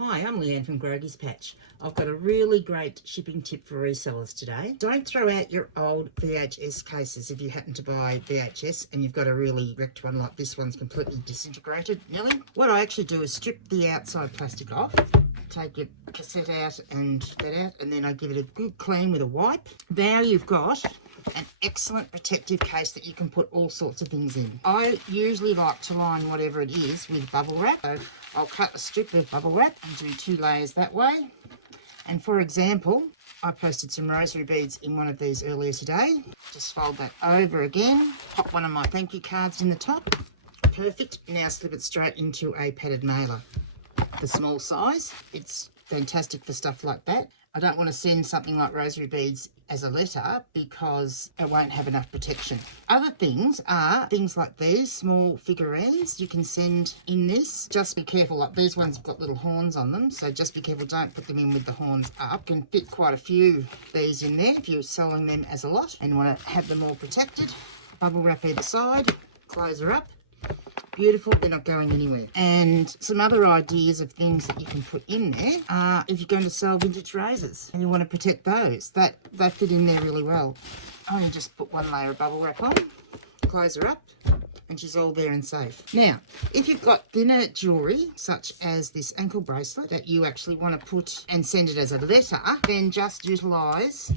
Hi, I'm Leanne from Grogy's Patch. I've got a really great shipping tip for resellers today. Don't throw out your old VHS cases if you happen to buy VHS and you've got a really wrecked one like this one's completely disintegrated nearly. What I actually do is strip the outside plastic off, take your cassette out and that out, and then I give it a good clean with a wipe. Now you've got an excellent protective case that you can put all sorts of things in. I usually like to line whatever it is with bubble wrap. So I'll cut a strip of bubble wrap and do 2 layers that way. And for example, I posted some rosary beads in one of these earlier today. Just fold that over again, pop one of my thank you cards in the top. Perfect. Now slip it straight into a padded mailer. The small size, it's fantastic for stuff like that. I don't want to send something like rosary beads as a letter because it won't have enough protection. Other things are things like these small figurines you can send in this. Just be careful, like these ones have got little horns on them, so just be careful, don't put them in with the horns up. You can fit quite a few of these in there if you're selling them as a lot and want to have them all protected. Bubble wrap either side, close her up. Beautiful, they're not going anywhere. And some other ideas of things that you can put in there are if you're going to sell vintage razors and you want to protect those, they fit in there really well. I only just put one layer of bubble wrap on, close her up, and she's all there and safe. Now, if you've got thinner jewellery, such as this ankle bracelet that you actually want to put and send it as a letter, then just utilise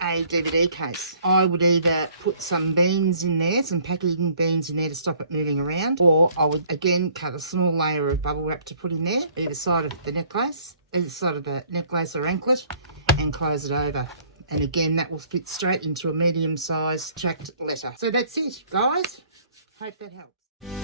a DVD case. I would either put some beans in there, some packaging beans in there to stop it moving around, or I would again cut a small layer of bubble wrap to put in there, either side of the necklace, either side of the necklace or anklet, and close it over. And again, that will fit straight into a medium-sized tracked letter. So that's it, guys. Hope that helps.